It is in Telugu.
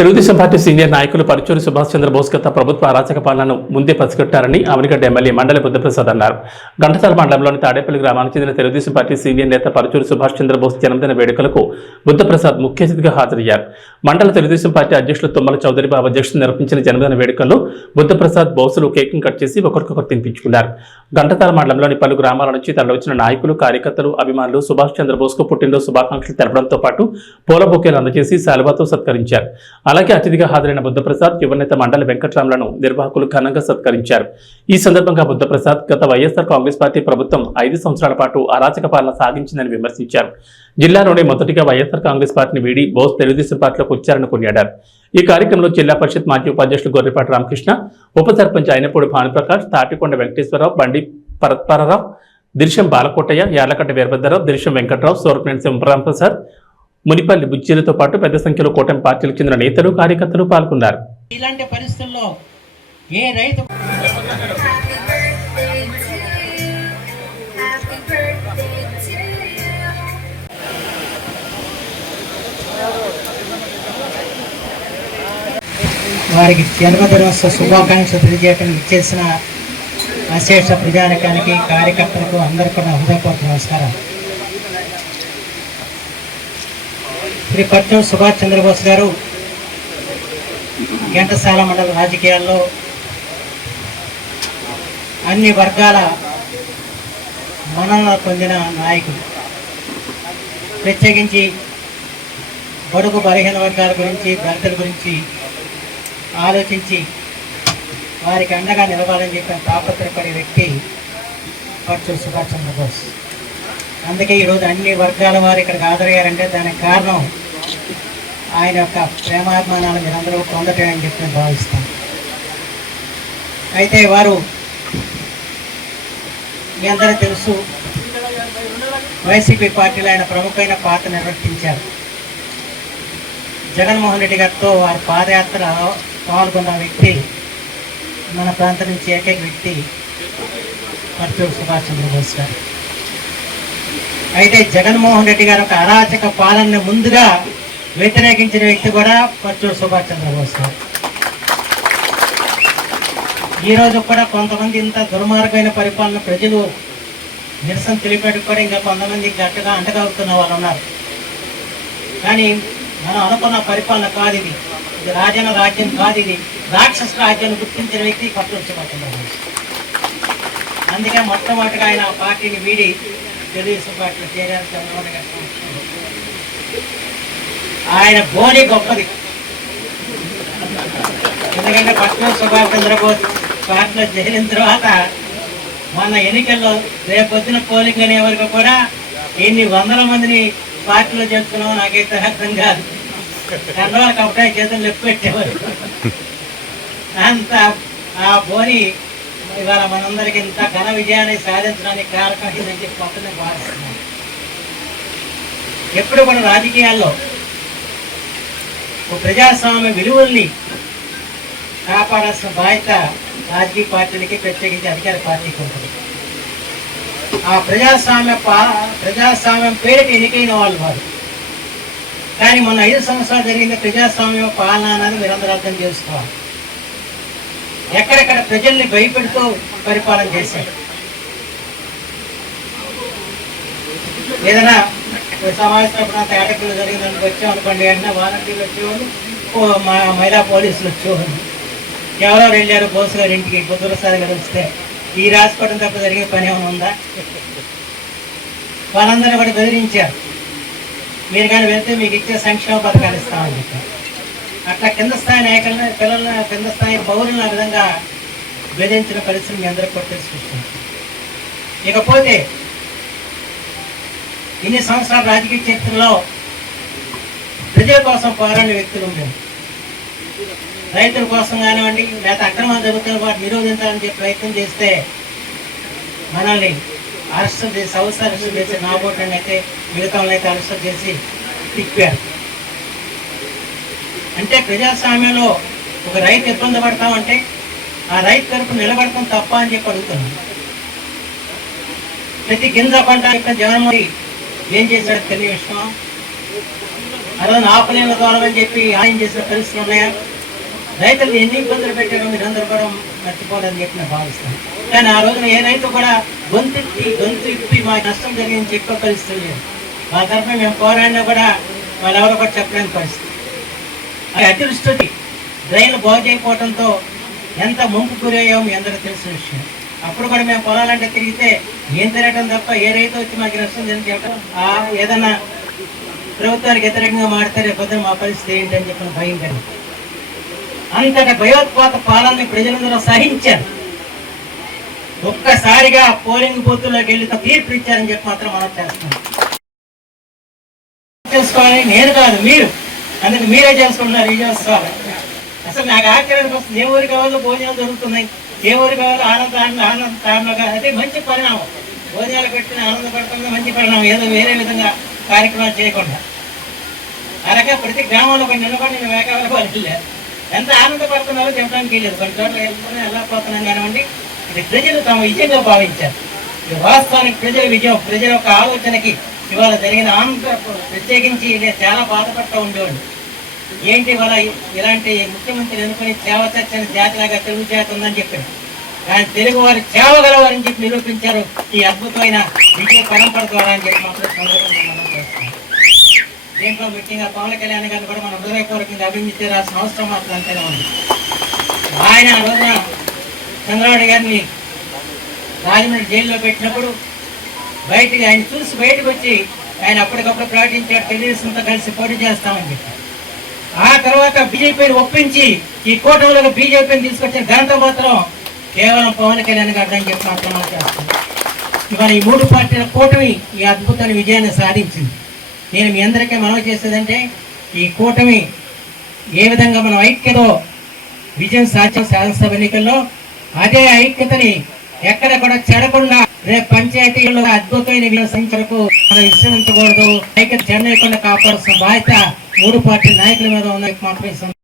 తెలుగుదేశం పార్టీ సీనియర్ నాయకులు పరుచూరి సుభాష్ చంద్రబోస్ గత ప్రభుత్వ అరాచక పాలనను ముందే పసిగట్టారని అవనిగడ్డ ఎమ్మెల్యే మండలి బుద్ధప్రసాద్ అన్నారు. గంటసాల మండలంలోని తాడేపల్లి గ్రామానికి చెందిన తెలుగుదేశం పార్టీ సీనియర్ నేత పరుచూరి సుభాష్ చంద్రబోస్ జన్మదిన వేడుకలకు బుద్ధప్రసాద్ ముఖ్య అతిథిగా హాజరయ్యారు. మండల తెలుగుదేశం పార్టీ అధ్యక్షులు తుమ్మల చౌదరి బాబు అధ్యక్షులు నిర్వహించిన జన్మదిన వేడుకల్లో బుద్ధప్రసాద్ బోసులు కేక్ను కట్ చేసి ఒకరికొకరు తినిపించుకున్నారు. గంటసాల మండలంలోని పలు గ్రామాల నుంచి తరలివచ్చిన నాయకులు కార్యకర్తలు అభిమానులు సుభాష్ చంద్రబోస్కు పుట్టినరోజు శుభాకాంక్షలు తెలపడంతో పాటు పూల బొకేలు అందజేసి శాలువాతో సత్కరించారు. అలాగే అతిథిగా హాజరైన బుద్ధప్రసాద్ యువనేత మండలి వెంకట్రామ్లను నిర్వాహకులు ఘనంగా సత్కరించారు. ఈ సందర్భంగా బుద్ధప్రసాద్ గత వైఎస్ఆర్ కాంగ్రెస్ పార్టీ ప్రభుత్వం ఐదు సంవత్సరాల పాటు అరాచక పాలన సాగించిందని విమర్శించారు. జిల్లాలోనే మొదటిగా వైఎస్ఆర్ కాంగ్రెస్ పార్టీని వీడి బోస్ తెలుగుదేశం పార్టీలోకి వచ్చారని కొనియాడారు. ఈ కార్యక్రమంలో జిల్లా పరిషత్ మాజీ ఉపాధ్యక్షులు గొర్రెపాటి రామకృష్ణ ఉప సర్పంచ్ అయినప్పుడు భానుప్రకాష్ తాటికొండ వెంకటేశ్వరరావు బండి పరత్పరరావు దిర్శం బాలకోటయ్య యార్లకట్ట వీరభద్రరావు దిర్శం వెంకట్రావు సూరపనేని శివరాంప్రసాద్ మునిపల్లి బుజ్జీలతో పాటు పెద్ద సంఖ్యలో కూటమి పార్టీలకు చెందిన నేతలు కార్యకర్తలు పాల్గొన్నారు ఇలాంటి పరిస్థితుల్లో ఏ రైతు. వారికి జన్మదినోత్సవ శుభాకాంక్షలు తెలియజేయడం ఇచ్చేసిన అశేష ప్రజానికానికి కార్యకర్తలకు అందరికీ హృదయపూర్వక నమస్కారం శ్రీ పట్టం సుభాష్ చంద్రబోస్ గారు ఘంటసాల మండల రాజకీయాల్లో అన్ని వర్గాల మన్నన పొందిన నాయకుడు. ప్రత్యేకించి బడుగు బలహీన వర్గాల గురించి దళితుల గురించి ఆలోచించి వారికి అండగా నిలవాలని చెప్పిన తాపత్రపడే వ్యక్తి పట్టు సుభాష్ చంద్రబోస్. అందుకే ఈరోజు అన్ని వర్గాల వారు ఇక్కడికి హాజరయ్యారంటే దానికి కారణం ఆయన యొక్క ప్రేమాభిమానాలు మీరందరూ పొందటమే అని చెప్పి నేను భావిస్తాను. అయితే వారు మీ అందరూ తెలుసు వైసీపీ పార్టీలో ఆయన ప్రముఖమైన పాత్ర నిర్వర్తించారు. జగన్మోహన్ రెడ్డి గారితో వారి పాదయాత్ర పాల్గొన్న వ్యక్తి మన ప్రాంతం నుంచి ఏకైక వ్యక్తి పర్చూరు సుభాష్ చంద్రబోస్ గారు. అయితే జగన్మోహన్ రెడ్డి గారు ఒక అరాచక పాలనను ముందుగా వ్యతిరేకించిన వ్యక్తి కూడా పర్చూరు సుభాష్ చంద్రబోస్ గారు. ఈ రోజు కూడా కొంతమంది ఇంత దుర్మార్గమైన పరిపాలన ప్రజలు నిరసన తెలిపేటికి కూడా ఇంకా కొంతమంది గట్టిగా అంటగలుగుతున్న వాళ్ళు ఉన్నారు. కానీ మనం అనుకున్న పరిపాలన కాదు ఇది. ఇది రాజన రాజ్యం కాదు ఇది. రాక్షస రాజ్యాన్ని గుర్తించిన వ్యక్తి పట్టు సుభాష్ చంద్రబోస్. అందుకే మొట్టమొదటిగా ఆయన ఆ పార్టీని వీడి తెలుగుదేశం పార్టీలో చేరారు చంద్రబాబు ఆయన బోని గొప్పది. ఎందుకంటే పట్నం సుభాష్ చంద్రబోస్ పార్టీలో చేరిన తర్వాత మొన్న ఎన్నికల్లో రేపొద్దున పోలింగ్ అనే వరకు కూడా ఎన్ని వందల మందిని పార్టీలో చేస్తున్నామో నాకైతే అర్థం కాదు. కండవాళ్ళకి ఒకటే చేతులు లెప్పు పెట్టేవారు. అంత ఆ బోని ఇవాళ మనందరికి ఇంత ఘన విజయాన్ని సాధించడానికి కారకం ఇదని చెప్పి మొత్తం భావిస్తున్నాను ఎప్పుడు కూడా రాజకీయాల్లో ప్రజాస్వామ్య విలువల్ని కాపాడాల్సిన బాధ్యత రాజకీయ పార్టీలకి ప్రత్యేకించి అధికార పార్టీకి ఉంటుంది. ఆ ప్రజాస్వామ్య ప్రజాస్వామ్యం పేరిట ఎన్నికైన వాళ్ళు వారు కానీ మొన్న ఐదు సంవత్సరాలు జరిగిన ప్రజాస్వామ్య పాలన అన్నది మీరందరూ అర్థం చేసుకోవాలి. ఎక్కడెక్కడ ప్రజల్ని భయపెడుతూ పరిపాలన చేశారు. ఏదైనా సమావేశం తేటకులు జరిగిందని వచ్చాం అనుకోండి వెంటనే వాలంటీర్లు వచ్చేవాళ్ళు ఓ మా మహిళా పోలీసులు వచ్చేవాళ్ళు. ఎవరెవరు వెళ్ళారు బోసు గారి ఇంటికి బుద్ధులసారి గారు వస్తే. ఈ రాసుకోవడం తప్ప జరిగే పని ఏమైనా ఉందా? వాళ్ళందరినీ కూడా బెదిరించారు. మీరు కానీ వెళ్తే మీకు ఇచ్చే సంక్షేమ పథకాలు ఇస్తామని చెప్పారు. అట్లా కింద స్థాయి నాయకులను పిల్లలను కింద స్థాయి పౌరులను ఆ విధంగా బెదిరించిన పరిస్థితి మీ అందరికీ కొట్టేసి ఇకపోతే ఇన్ని సంవత్సరాల రాజకీయ చరిత్రలో ప్రజల కోసం పోరాడిన వ్యక్తులు మేము రైతుల కోసం కానివ్వండి లేకపోతే అక్రమ జరుగుతున్న వాటిని నిరోధించాలని చెప్పి ప్రయత్నం చేస్తే మనల్ని అరెస్ట్ చేసి హౌస్ అరెస్ట్ చేసి నాబోట్లని అయితే మిగతా అయితే అరెస్ట్ చేసి తిప్పారు. అంటే ప్రజాస్వామ్యంలో ఒక రైతు ఇబ్బంది పడతామంటే ఆ రైతు తరపు నిలబడతాం తప్ప అని చెప్పి అడుగుతున్నాం ప్రతి గింజ పంట యొక్క జగన్మోహన్ ఏం చేశాడు తెలియ విషయం? ఆ రోజున ద్వారా అని చెప్పి ఆయన చేసిన పరిస్థితులు ఉన్నాయా? రైతులు ఎన్ని ఇబ్బందులు పెట్టారో మీరు అందరూ కూడా మర్చిపోలేదని చెప్పి నేను భావిస్తాను. కానీ ఆ రోజున ఏ రైతు కూడా గొంతెత్తి గొంతు ఇప్పి మా నష్టం జరిగింది చెప్పే పరిస్థితి లేదు. మా తరఫున మేము పోరాడినా కూడా వాళ్ళు ఎవరో కూడా చెప్పలేని పరిస్థితి. అది అతివృష్టి. డ్రైన్లు బాగు చేయకపోవడంతో ఎంత ముంపు గురయ్యామో మీ అందరికీ తెలిసిన విషయం. అప్పుడు కూడా మేము పొలాలంటే తిరిగితే ఏం తిరగటం తప్ప ఏ రైతు వచ్చి మాకు నష్టం జరిగి ఆ ఏదన్నా ప్రభుత్వానికి వ్యతిరేకంగా మాడితే పొద్దున మా పరిస్థితి ఏంటని చెప్పిన భయం కలిగి అంతటి భయోత్పాత పాలనని ప్రజలందరూ సహించారు. ఒక్కసారిగా పోలింగ్ బూత్లోకి వెళ్ళి తీర్పు ఇచ్చారని చెప్పి మాత్రం మనం చేస్తున్నాం. చేసుకోవాలని నేను కాదు మీరు. అందుకు మీరే చేసుకుంటున్నారు ఈ చేసుకోవాలి అసలు నాకు ఆశ్చర్యానికి వస్తుంది ఏ ఊరికి కావాలో భోజనాలు దొరుకుతున్నాయి. ఏ ఊరు కావాలో ఆనంద ఆనంద కారణంగా మంచి పరిణామం. భోజనాలు పెట్టిన ఆనందపడుతుంది మంచి పరిణామం. ఏదో వేరే విధంగా కార్యక్రమాలు చేయకుండా. అలాగే ప్రతి గ్రామంలో కొన్ని నిలబడి నేను ఏకాల వెళ్ళలేదు ఎంత ఆనందపడుతున్నారో చెప్పడానికి వెళ్ళలేదు కొన్ని చోట్ల వెళ్తున్నాం పోతున్నాం కానివ్వండి ఇది ప్రజలు తమ విజయంగా భావించారు. ఇది వాస్తవానికి ప్రజల విజయం. ప్రజల యొక్క ఆలోచనకి ఇవాళ జరిగిన ఆనంద ప్రత్యేకించి చాలా బాధపడతా ఉండేవాడిని. ఏంటి వాళ్ళ ఇలాంటి ముఖ్యమంత్రి అనుకుని సేవ చచ్చని జాతిలాగా తెలుగు జాతి ఉందని చెప్పాడు కానీ తెలుగు వారు చేవగలవారని చెప్పి నిరూపించారు ఈ అద్భుతమైన విజయ పరంపర ద్వారా అని చెప్పి మాత్రం దీంట్లో ముఖ్యంగా పవన్ కళ్యాణ్ గారిని కూడా మనం హృదయపూర్వకంగా అభినందించాల్సిన అవసరం మాత్రం అంతేనే ఉంది. ఆయన ఆ రోజున చంద్రబాబు గారిని రాజమండ్రి జైల్లో పెట్టినప్పుడు బయటికి ఆయన చూసి బయటకు వచ్చి ఆయన అప్పటికప్పుడు ప్రకటించాడు తెలుగుదేశంతో కలిసి పోటీ చేస్తామని చెప్పి ఆ తర్వాత బీజేపీని ఒప్పించి ఈ కూటమిలో బీజేపీని తీసుకొచ్చిన ఘనత మాత్రం కేవలం పవన్ కళ్యాణ్ గారు అని చెప్పి మాత్రం ఇవాళ ఈ మూడు పార్టీల కూటమి ఈ అద్భుతమైన విజయాన్ని సాధించింది. నేను మీ అందరికీ మనవి చేసేదంటే ఈ కూటమి ఏ విధంగా మనం ఐక్యతో విజయం సాధ్యం శాసనసభ ఎన్నికల్లో అదే ఐక్యతని ఎక్కడ కూడా చెడకుండా రేపు పంచాయతీలో అద్భుతమైన విజయం సంఖ్యలకు మనం విశ్రమించకూడదు ఐక్యత చెన్నైకుండా కాపాడాల్సిన బాధ్యత మూడు పార్టీ నాయకుల మీద ఉన్న మాత్రం